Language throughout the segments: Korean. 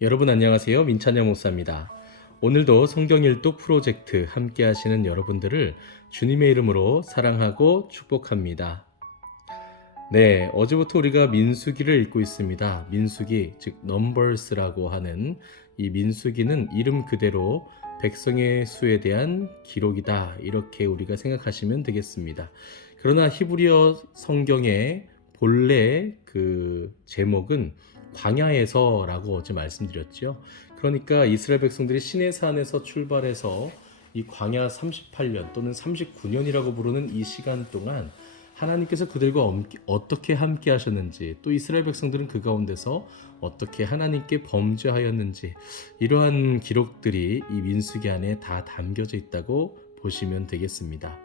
여러분 안녕하세요. 민찬영 목사입니다. 오늘도 성경 일독 프로젝트 함께 하시는 여러분들을 주님의 이름으로 사랑하고 축복합니다. 네, 어제부터 우리가 민수기를 읽고 있습니다. 민수기, 즉 넘버스라고 하는 이 민수기는 이름 그대로 백성의 수에 대한 기록이다. 이렇게 우리가 생각하시면 되겠습니다. 그러나 히브리어 성경의 본래 그 제목은 광야에서라고 어제 말씀드렸죠. 그러니까 이스라엘 백성들이 시내산에서 출발해서 이 광야 38년 또는 39년이라고 부르는 이 시간 동안 하나님께서 그들과 어떻게 함께 하셨는지, 또 이스라엘 백성들은 그 가운데서 어떻게 하나님께 범죄하였는지, 이러한 기록들이 이 민수기 안에 다 담겨져 있다고 보시면 되겠습니다.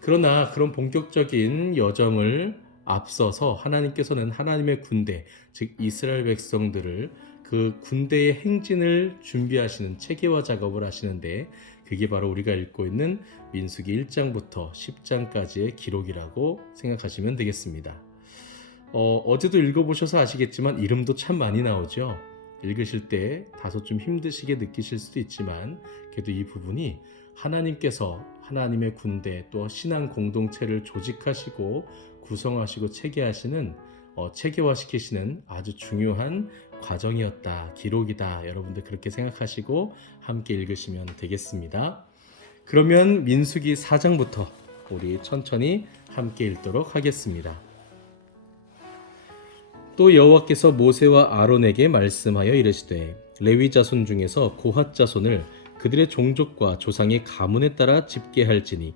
그러나 그런 본격적인 여정을 앞서서 하나님께서는 하나님의 군대, 즉 이스라엘 백성들을 그 군대의 행진을 준비하시는 체계화 작업을 하시는데, 그게 바로 우리가 읽고 있는 민수기 1장부터 10장까지의 기록이라고 생각하시면 되겠습니다. 어제도 읽어보셔서 아시겠지만 이름도 참 많이 나오죠. 읽으실 때 다소 좀 힘드시게 느끼실 수도 있지만, 그래도 이 부분이 하나님께서 하나님의 군대 또 신앙 공동체를 조직하시고 구성하시고 체계화시키시는 아주 중요한 과정이었다, 기록이다. 여러분들 그렇게 생각하시고 함께 읽으시면 되겠습니다. 그러면 민수기 4장부터 우리 천천히 함께 읽도록 하겠습니다. 또 여호와께서 모세와 아론에게 말씀하여 이르시되, 레위 자손 중에서 고핫 자손을 그들의 종족과 조상의 가문에 따라 집계할지니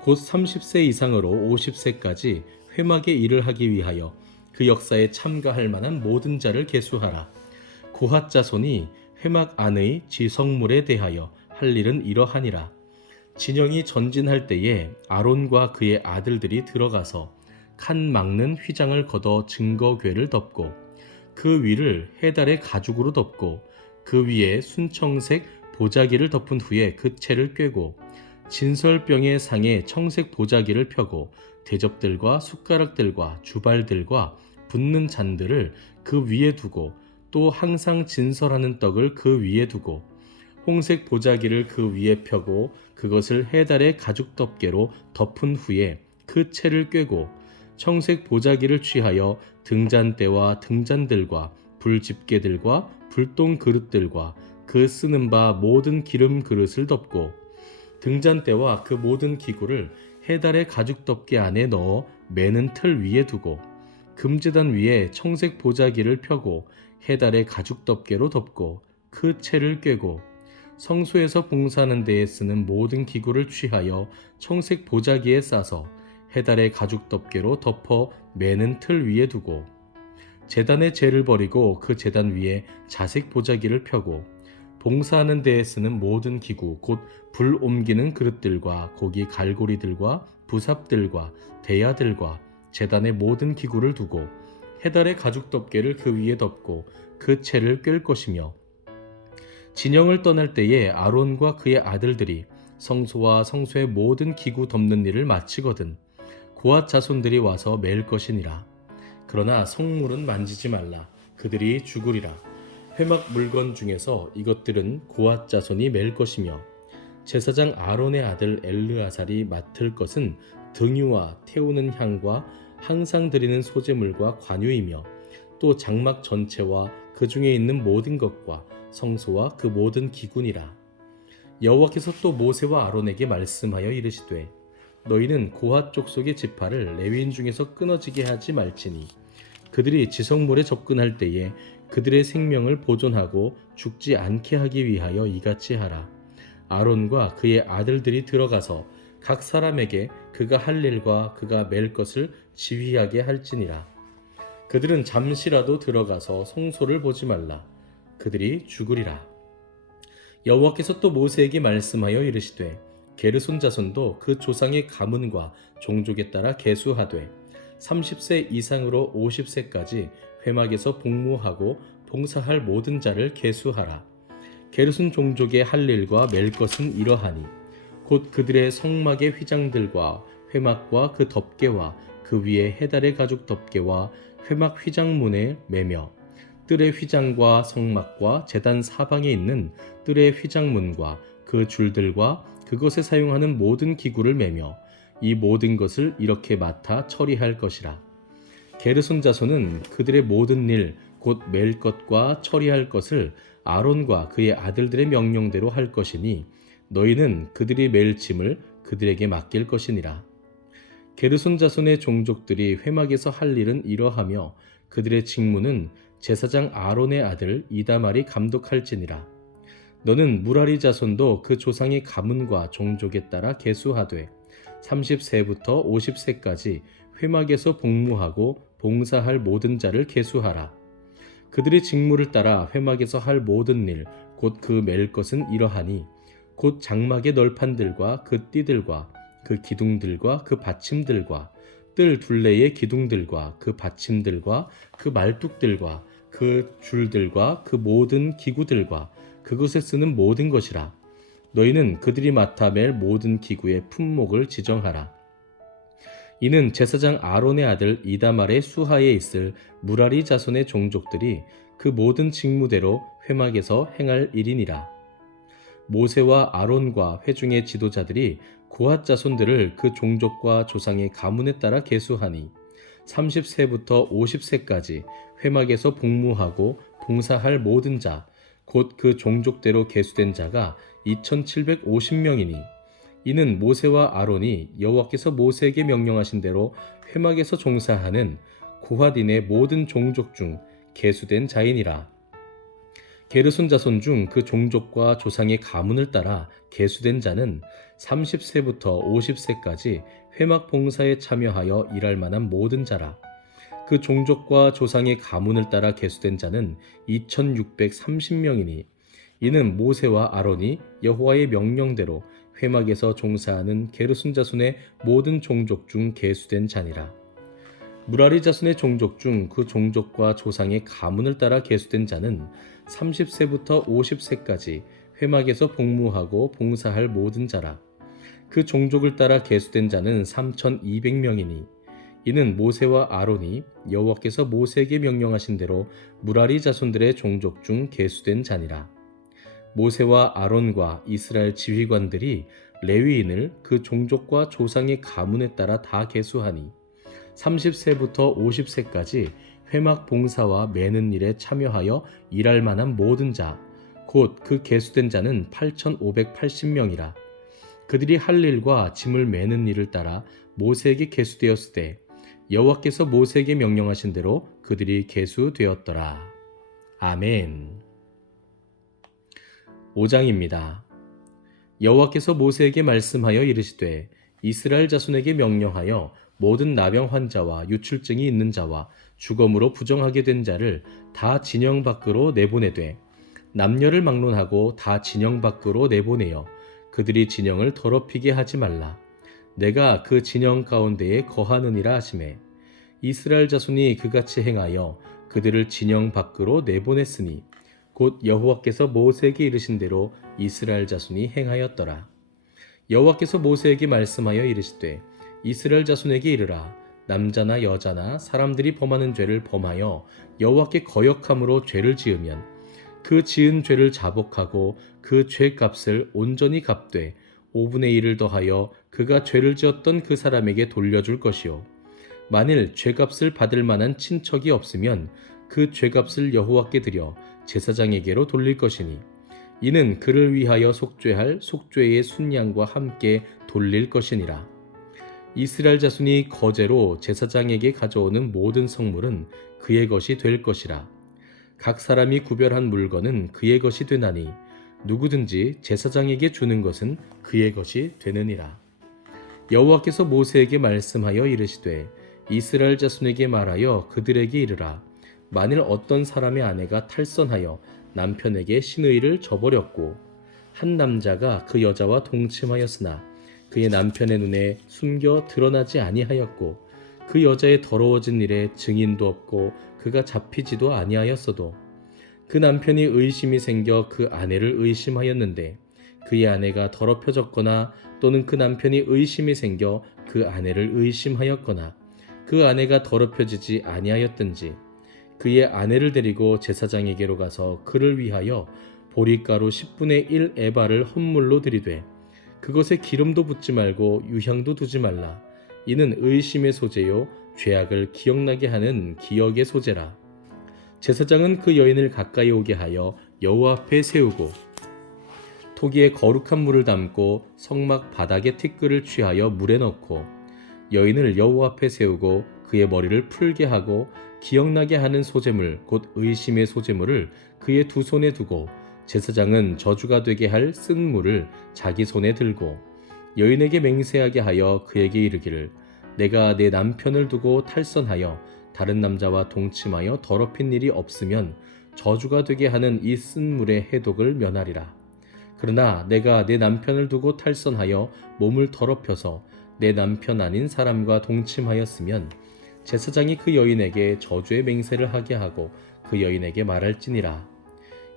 곧 30세 이상으로 50세까지 회막의 일을 하기 위하여 그 역사에 참가할 만한 모든 자를 계수하라. 고핫 자손이 회막 안의 지성물에 대하여 할 일은 이러하니라. 진영이 전진할 때에 아론과 그의 아들들이 들어가서 칸 막는 휘장을 걷어 증거궤를 덮고 그 위를 해달의 가죽으로 덮고 그 위에 순청색 보자기를 덮은 후에 그 채를 꿰고 진설병의 상에 청색 보자기를 펴고 대접들과 숟가락들과 주발들과 붓는 잔들을 그 위에 두고 또 항상 진설하는 떡을 그 위에 두고 홍색 보자기를 그 위에 펴고 그것을 해달의 가죽 덮개로 덮은 후에 그 채를 꿰고 청색 보자기를 취하여 등잔대와 등잔들과 불집게들과 불똥 그릇들과 그 쓰는 바 모든 기름 그릇을 덮고 등잔대와 그 모든 기구를 해달의 가죽 덮개 안에 넣어 매는 틀 위에 두고 금제단 위에 청색 보자기를 펴고 해달의 가죽 덮개로 덮고 그 채를 꿰고 성소에서 봉사하는 데에 쓰는 모든 기구를 취하여 청색 보자기에 싸서 해달의 가죽 덮개로 덮어 매는 틀 위에 두고 제단의 재를 버리고 그 제단 위에 자색 보자기를 펴고 봉사하는 데에 쓰는 모든 기구 곧 불 옮기는 그릇들과 고기 갈고리들과 부삽들과 대야들과 제단의 모든 기구를 두고 해달의 가죽 덮개를 그 위에 덮고 그 채를 꿰 것이며 진영을 떠날 때에 아론과 그의 아들들이 성소와 성소의 모든 기구 덮는 일을 마치거든 고핫 자손들이 와서 맬 것이니라. 그러나 성물은 만지지 말라. 그들이 죽으리라. 회막 물건 중에서 이것들은 고핫 자손이 맬 것이며 제사장 아론의 아들 엘르아살이 맡을 것은 등유와 태우는 향과 항상 드리는 소제물과 관유이며 또 장막 전체와 그 중에 있는 모든 것과 성소와 그 모든 기구니라. 여호와께서 또 모세와 아론에게 말씀하여 이르시되, 너희는 고핫 족속의 지파를 레위인 중에서 끊어지게 하지 말지니 그들이 지성물에 접근할 때에 그들의 생명을 보존하고 죽지 않게 하기 위하여 이같이 하라. 아론과 그의 아들들이 들어가서 각 사람에게 그가 할 일과 그가 맬 것을 지휘하게 할지니라. 그들은 잠시라도 들어가서 성소를 보지 말라. 그들이 죽으리라. 여호와께서 또 모세에게 말씀하여 이르시되, 게르손 자손도 그 조상의 가문과 종족에 따라 계수하되 30세 이상으로 50세까지 회막에서 복무하고 봉사할 모든 자를 계수하라. 게르손 종족의 할 일과 맬 것은 이러하니 곧 그들의 성막의 휘장들과 회막과 그 덮개와 그 위에 해달의 가죽 덮개와 회막 휘장문에 매며 뜰의 휘장과 성막과 제단 사방에 있는 뜰의 휘장문과 그 줄들과 그것에 사용하는 모든 기구를 매며 이 모든 것을 이렇게 맡아 처리할 것이라. 게르손 자손은 그들의 모든 일 곧 맬 것과 처리할 것을 아론과 그의 아들들의 명령대로 할 것이니 너희는 그들이 맬 짐을 그들에게 맡길 것이니라. 게르손 자손의 종족들이 회막에서 할 일은 이러하며 그들의 직무는 제사장 아론의 아들 이다말이 감독할지니라. 너는 무라리 자손도 그 조상의 가문과 종족에 따라 계수하되 30세부터 50세까지 회막에서 복무하고 봉사할 모든 자를 계수하라. 그들의 직무를 따라 회막에서 할 모든 일 곧 그 맬 것은 이러하니 곧 장막의 널판들과 그 띠들과 그 기둥들과 그 받침들과 뜰 둘레의 기둥들과 그 받침들과 그 말뚝들과 그 줄들과 그 모든 기구들과 그것에 쓰는 모든 것이라. 너희는 그들이 맡아 맬 모든 기구의 품목을 지정하라. 이는 제사장 아론의 아들 이다말의 수하에 있을 무라리 자손의 종족들이 그 모든 직무대로 회막에서 행할 일이니라. 모세와 아론과 회중의 지도자들이 고핫 자손들을 그 종족과 조상의 가문에 따라 계수하니 30세부터 50세까지 회막에서 복무하고 봉사할 모든 자 곧 그 종족대로 계수된 자가 2750명이니 이는 모세와 아론이 여호와께서 모세에게 명령하신 대로 회막에서 종사하는 고핫인의 모든 종족 중 계수된 자이니라. 게르손 자손 중 그 종족과 조상의 가문을 따라 계수된 자는 30세부터 50세까지 회막 봉사에 참여하여 일할 만한 모든 자라. 그 종족과 조상의 가문을 따라 계수된 자는 2630명이니 이는 모세와 아론이 여호와의 명령대로 회막에서 종사하는 게르손 자손의 모든 종족 중 계수된 자니라. 무라리 자손의 종족 중 그 종족과 조상의 가문을 따라 계수된 자는 30세부터 50세까지 회막에서 복무하고 봉사할 모든 자라. 그 종족을 따라 계수된 자는 3200명이니 이는 모세와 아론이 여호와께서 모세에게 명령하신 대로 무라리 자손들의 종족 중 계수된 자니라. 모세와 아론과 이스라엘 지휘관들이 레위인을 그 종족과 조상의 가문에 따라 다 계수하니 30세부터 50세까지 회막 봉사와 매는 일에 참여하여 일할 만한 모든 자 곧 그 계수된 자는 8580명이라. 그들이 할 일과 짐을 매는 일을 따라 모세에게 계수되었을 때 여호와께서 모세에게 명령하신 대로 그들이 계수되었더라. 아멘. 5장입니다. 여호와께서 모세에게 말씀하여 이르시되 이스라엘 자손에게 명령하여 모든 나병 환자와 유출증이 있는 자와 죽음으로 부정하게 된 자를 다 진영 밖으로 내보내되 남녀를 막론하고 다 진영 밖으로 내보내어 그들이 진영을 더럽히게 하지 말라. 내가 그 진영 가운데에 거하느니라 하시매 이스라엘 자손이 그같이 행하여 그들을 진영 밖으로 내보냈으니 곧 여호와께서 모세에게 이르신 대로 이스라엘 자손이 행하였더라. 여호와께서 모세에게 말씀하여 이르시되 이스라엘 자손에게 이르라. 남자나 여자나 사람들이 범하는 죄를 범하여 여호와께 거역함으로 죄를 지으면 그 지은 죄를 자복하고 그 죄값을 온전히 갚되 5분의 1을 더하여 그가 죄를 지었던 그 사람에게 돌려줄 것이요 만일 죄값을 받을 만한 친척이 없으면 그 죄값을 여호와께 드려 제사장에게로 돌릴 것이니 이는 그를 위하여 속죄할 속죄의 순양과 함께 돌릴 것이니라. 이스라엘 자손이 거제로 제사장에게 가져오는 모든 성물은 그의 것이 될 것이라. 각 사람이 구별한 물건은 그의 것이 되나니 누구든지 제사장에게 주는 것은 그의 것이 되느니라. 여호와께서 모세에게 말씀하여 이르시되 이스라엘 자손에게 말하여 그들에게 이르라. 만일 어떤 사람의 아내가 탈선하여 남편에게 신의를 저버렸고 한 남자가 그 여자와 동침하였으나 그의 남편의 눈에 숨겨 드러나지 아니하였고 그 여자의 더러워진 일에 증인도 없고 그가 잡히지도 아니하였어도 그 남편이 의심이 생겨 그 아내를 의심하였는데 그의 아내가 더럽혀졌거나 또는 그 남편이 의심이 생겨 그 아내를 의심하였거나 그 아내가 더럽혀지지 아니하였든지 그의 아내를 데리고 제사장에게로 가서 그를 위하여 보리가루 10분의 1 에바를 헌물로 드리되 그것에 기름도 붓지 말고 유향도 두지 말라. 이는 의심의 소재요 죄악을 기억나게 하는 기억의 소재라. 제사장은 그 여인을 가까이 오게 하여 여호와 앞에 세우고 토기에 거룩한 물을 담고 성막 바닥에 티끌을 취하여 물에 넣고 여인을 여호와 앞에 세우고 그의 머리를 풀게 하고 기억나게 하는 소재물 곧 의심의 소재물을 그의 두 손에 두고 제사장은 저주가 되게 할 쓴 물을 자기 손에 들고 여인에게 맹세하게 하여 그에게 이르기를 내가 내 남편을 두고 탈선하여 다른 남자와 동침하여 더럽힌 일이 없으면 저주가 되게 하는 이 쓴 물의 해독을 면하리라. 그러나 내가 내 남편을 두고 탈선하여 몸을 더럽혀서 내 남편 아닌 사람과 동침하였으면 제사장이 그 여인에게 저주의 맹세를 하게 하고 그 여인에게 말할지니라.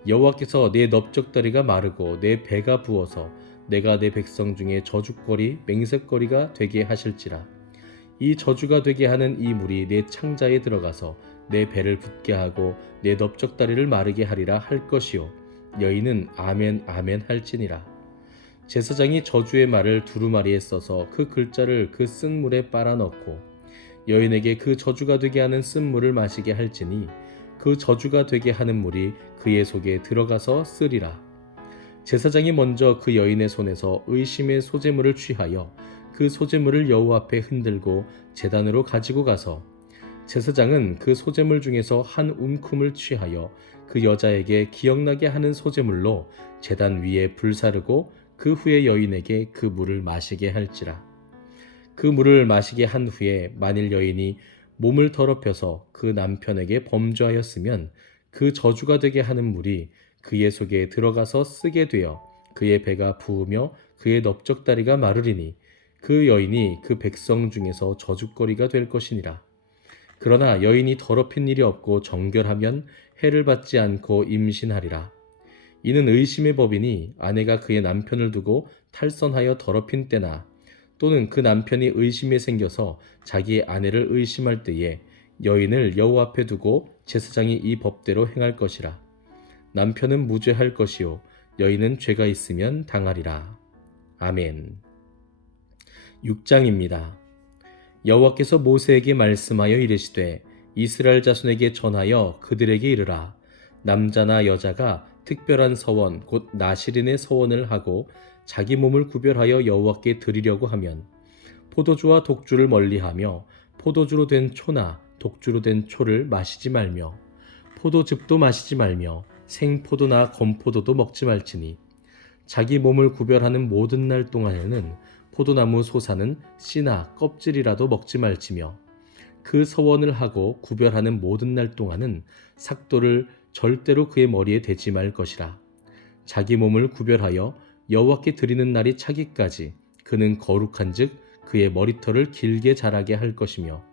여호와께서 내 넓적다리가 마르고 내 배가 부어서 내가 내 백성 중에 저주거리 맹세거리가 되게 하실지라. 이 저주가 되게 하는 이 물이 내 창자에 들어가서 내 배를 붓게 하고 내 넓적다리를 마르게 하리라 할 것이요 여인은 아멘 아멘 할지니라. 제사장이 저주의 말을 두루마리에 써서 그 글자를 그 쓴 물에 빨아 넣고 여인에게 그 저주가 되게 하는 쓴 물을 마시게 할지니 그 저주가 되게 하는 물이 그의 속에 들어가서 쓰리라. 제사장이 먼저 그 여인의 손에서 의심의 소재물을 취하여 그 소재물을 여호와 앞에 흔들고 제단으로 가지고 가서 제사장은 그 소재물 중에서 한 움큼을 취하여 그 여자에게 기억나게 하는 소재물로 제단 위에 불사르고 그 후에 여인에게 그 물을 마시게 할지라. 그 물을 마시게 한 후에 만일 여인이 몸을 더럽혀서 그 남편에게 범죄하였으면 그 저주가 되게 하는 물이 그의 속에 들어가서 쓰게 되어 그의 배가 부으며 그의 넓적다리가 마르리니 그 여인이 그 백성 중에서 저주거리가 될 것이니라. 그러나 여인이 더럽힌 일이 없고 정결하면 해를 받지 않고 임신하리라. 이는 의심의 법이니 아내가 그의 남편을 두고 탈선하여 더럽힌 때나 또는 그 남편이 의심에 생겨서 자기의 아내를 의심할 때에 여인을 여호와 앞에 두고 제사장이 이 법대로 행할 것이라. 남편은 무죄할 것이요 여인은 죄가 있으면 당하리라. 아멘. 6장입니다. 여호와께서 모세에게 말씀하여 이르시되 이스라엘 자손에게 전하여 그들에게 이르라. 남자나 여자가 특별한 서원 곧 나실인의 서원을 하고 자기 몸을 구별하여 여호와께 드리려고 하면 포도주와 독주를 멀리하며 포도주로 된 초나 독주로 된 초를 마시지 말며 포도즙도 마시지 말며 생포도나 건포도도 먹지 말지니 자기 몸을 구별하는 모든 날 동안에는 포도나무 솟아는 씨나 껍질이라도 먹지 말지며 그 서원을 하고 구별하는 모든 날 동안은 삭도를 절대로 그의 머리에 대지 말 것이라. 자기 몸을 구별하여 여호와께 드리는 날이 차기까지 그는 거룩한즉 그의 머리털을 길게 자라게 할 것이며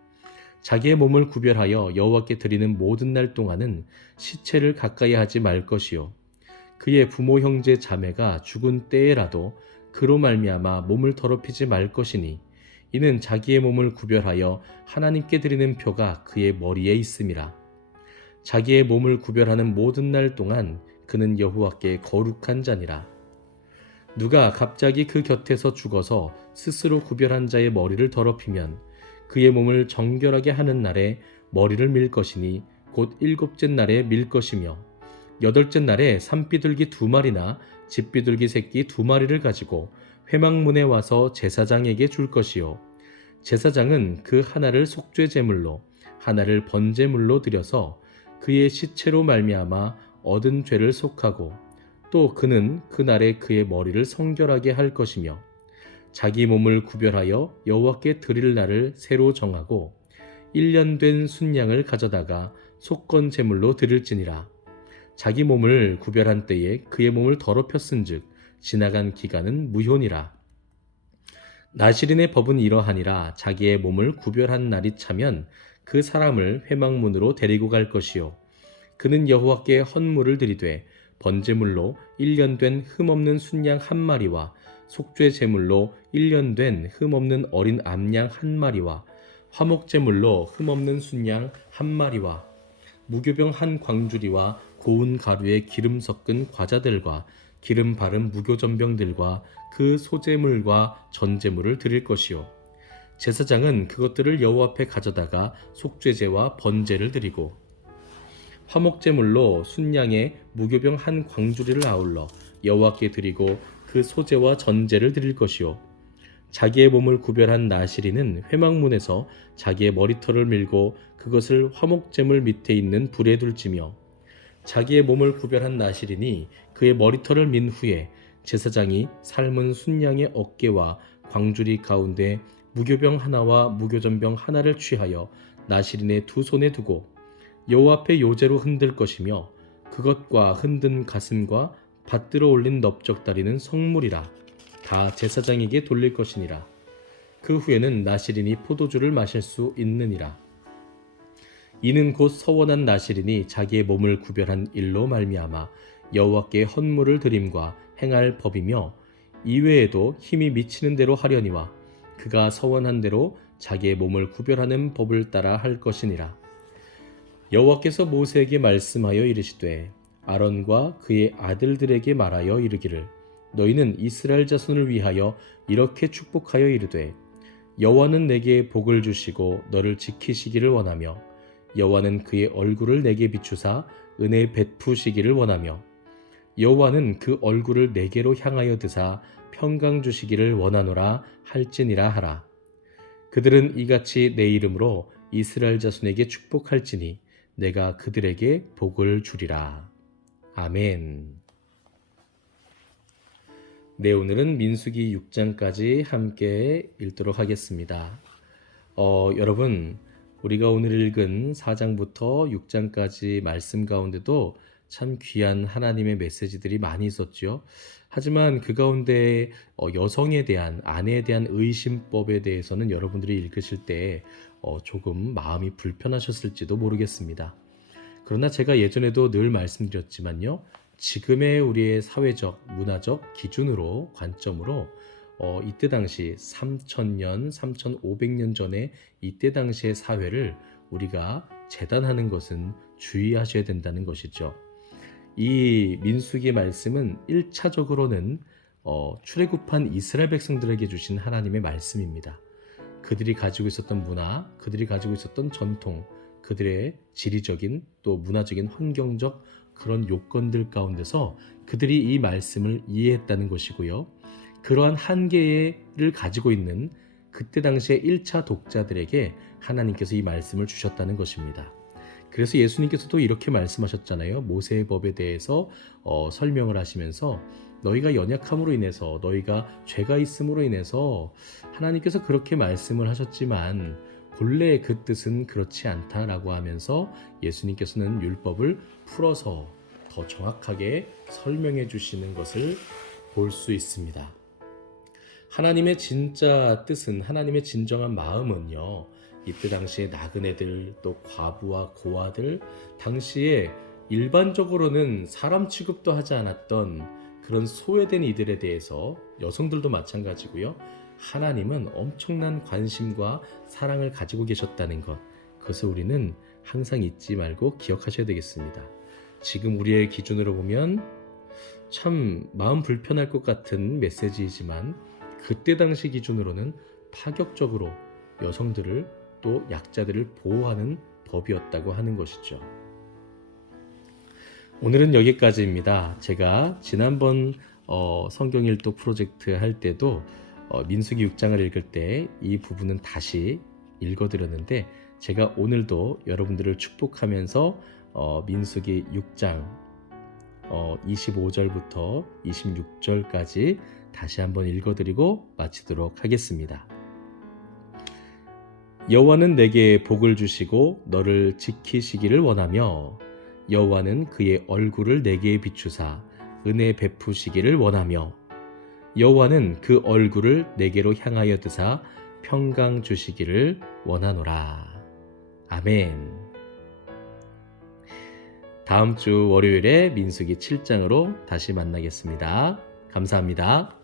자기의 몸을 구별하여 여호와께 드리는 모든 날 동안은 시체를 가까이 하지 말 것이요 그의 부모 형제 자매가 죽은 때에라도 그로 말미암아 몸을 더럽히지 말 것이니 이는 자기의 몸을 구별하여 하나님께 드리는 표가 그의 머리에 있음이라. 자기의 몸을 구별하는 모든 날 동안 그는 여호와께 거룩한 자니라. 누가 갑자기 그 곁에서 죽어서 스스로 구별한 자의 머리를 더럽히면 그의 몸을 정결하게 하는 날에 머리를 밀 것이니 곧 7째 날에 밀 것이며 8째 날에 산비둘기 2마리나 집비둘기 새끼 2마리를 가지고 회막문에 와서 제사장에게 줄 것이요 제사장은 그 하나를 속죄 제물로 하나를 번제물로 드려서 그의 시체로 말미암아 얻은 죄를 속하고 또 그는 그날에 그의 머리를 성결하게 할 것이며 자기 몸을 구별하여 여호와께 드릴 날을 새로 정하고 1년 된 순양을 가져다가 속건 제물로 드릴지니라. 자기 몸을 구별한 때에 그의 몸을 더럽혔은즉 지나간 기간은 무효니라. 나실인의 법은 이러하니라. 자기의 몸을 구별한 날이 차면 그 사람을 회막문으로 데리고 갈 것이요 그는 여호와께 헌물을 드리되 번제물로 1년 된 흠없는 순양 1마리와 속죄 제물로 1년 된 흠없는 어린 암양 1마리와 화목 제물로 흠없는 순양 1마리와 무교병 한 광주리와 고운 가루에 기름 섞은 과자들과 기름 바른 무교전병들과 그 소제물과 전제물을 드릴 것이요 제사장은 그것들을 여호와 앞에 가져다가 속죄제와 번제를 드리고 화목제물로 순양의 무교병 한 광주리를 아울러 여호와께 드리고 그 소제와 전제를 드릴 것이요 자기의 몸을 구별한 나시린은 회막문에서 자기의 머리털을 밀고 그것을 화목제물 밑에 있는 불에 둘지며 자기의 몸을 구별한 나시린이 그의 머리털을 민 후에 제사장이 삶은 순양의 어깨와 광주리 가운데 무교병 하나와 무교전병 하나를 취하여 나시린의 두 손에 두고 여호와 앞에 요제로 흔들 것이며 그것과 흔든 가슴과 받들어 올린 넓적다리는 성물이라 다 제사장에게 돌릴 것이니라. 그 후에는 나시린이 포도주를 마실 수 있느니라. 이는 곧 서원한 나시린이 자기의 몸을 구별한 일로 말미암아 여호와께 헌물을 드림과 행할 법이며 이외에도 힘이 미치는 대로 하려니와 그가 서원한 대로 자기의 몸을 구별하는 법을 따라 할 것이니라. 여호와께서 모세에게 말씀하여 이르시되 아론과 그의 아들들에게 말하여 이르기를 너희는 이스라엘 자손을 위하여 이렇게 축복하여 이르되 여호와는 내게 복을 주시고 너를 지키시기를 원하며 여호와는 그의 얼굴을 내게 비추사 은혜 베푸시기를 원하며 여호와는 그 얼굴을 내게로 향하여 드사 평강 주시기를 원하노라 할지니라 하라. 그들은 이같이 내 이름으로 이스라엘 자손에게 축복할지니 내가 그들에게 복을 주리라. 아멘. 네, 오늘은 민수기 6장까지 함께 읽도록 하겠습니다. 여러분, 우리가 오늘 읽은 4장부터 6장까지 말씀 가운데도 참 귀한 하나님의 메시지들이 많이 있었죠. 하지만 그 가운데 여성에 대한, 아내에 대한 의심법에 대해서는 여러분들이 읽으실 때 조금 마음이 불편하셨을지도 모르겠습니다. 그러나 제가 예전에도 늘 말씀드렸지만요. 지금의 우리의 사회적, 문화적 기준으로, 관점으로 이때 당시 3000년, 3500년 전에 이때 당시의 사회를 우리가 재단하는 것은 주의하셔야 된다는 것이죠. 이 민수기의 말씀은 1차적으로는 출애굽한 이스라엘 백성들에게 주신 하나님의 말씀입니다. 그들이 가지고 있었던 문화, 그들이 가지고 있었던 전통, 그들의 지리적인 또 문화적인 환경적 그런 요건들 가운데서 그들이 이 말씀을 이해했다는 것이고요. 그러한 한계를 가지고 있는 그때 당시의 1차 독자들에게 하나님께서 이 말씀을 주셨다는 것입니다. 그래서 예수님께서도 이렇게 말씀하셨잖아요. 모세의 법에 대해서 설명을 하시면서 너희가 연약함으로 인해서, 너희가 죄가 있음으로 인해서 하나님께서 그렇게 말씀을 하셨지만 본래 그 뜻은 그렇지 않다라고 하면서 예수님께서는 율법을 풀어서 더 정확하게 설명해 주시는 것을 볼 수 있습니다. 하나님의 진짜 뜻은, 하나님의 진정한 마음은요, 이때 당시에 나그네들, 또 과부와 고아들, 당시에 일반적으로는 사람 취급도 하지 않았던 그런 소외된 이들에 대해서, 여성들도 마찬가지고요, 하나님은 엄청난 관심과 사랑을 가지고 계셨다는 것, 그것을 우리는 항상 잊지 말고 기억하셔야 되겠습니다. 지금 우리의 기준으로 보면 참 마음 불편할 것 같은 메시지이지만 그때 당시 기준으로는 파격적으로 여성들을 또 약자들을 보호하는 법이었다고 하는 것이죠. 오늘은 여기까지입니다. 제가 지난번 성경 일독 프로젝트 할 때도 민수기 6장을 읽을 때 이 부분은 다시 읽어드렸는데 제가 오늘도 여러분들을 축복하면서 민수기 6장 25절부터 26절까지 다시 한번 읽어드리고 마치도록 하겠습니다. 여호와는 내게 복을 주시고 너를 지키시기를 원하며 여호와는 그의 얼굴을 내게 비추사 은혜 베푸시기를 원하며 여호와는 그 얼굴을 내게로 향하여 드사 평강 주시기를 원하노라. 아멘. 다음 주 월요일에 민수기 7장으로 다시 만나겠습니다. 감사합니다.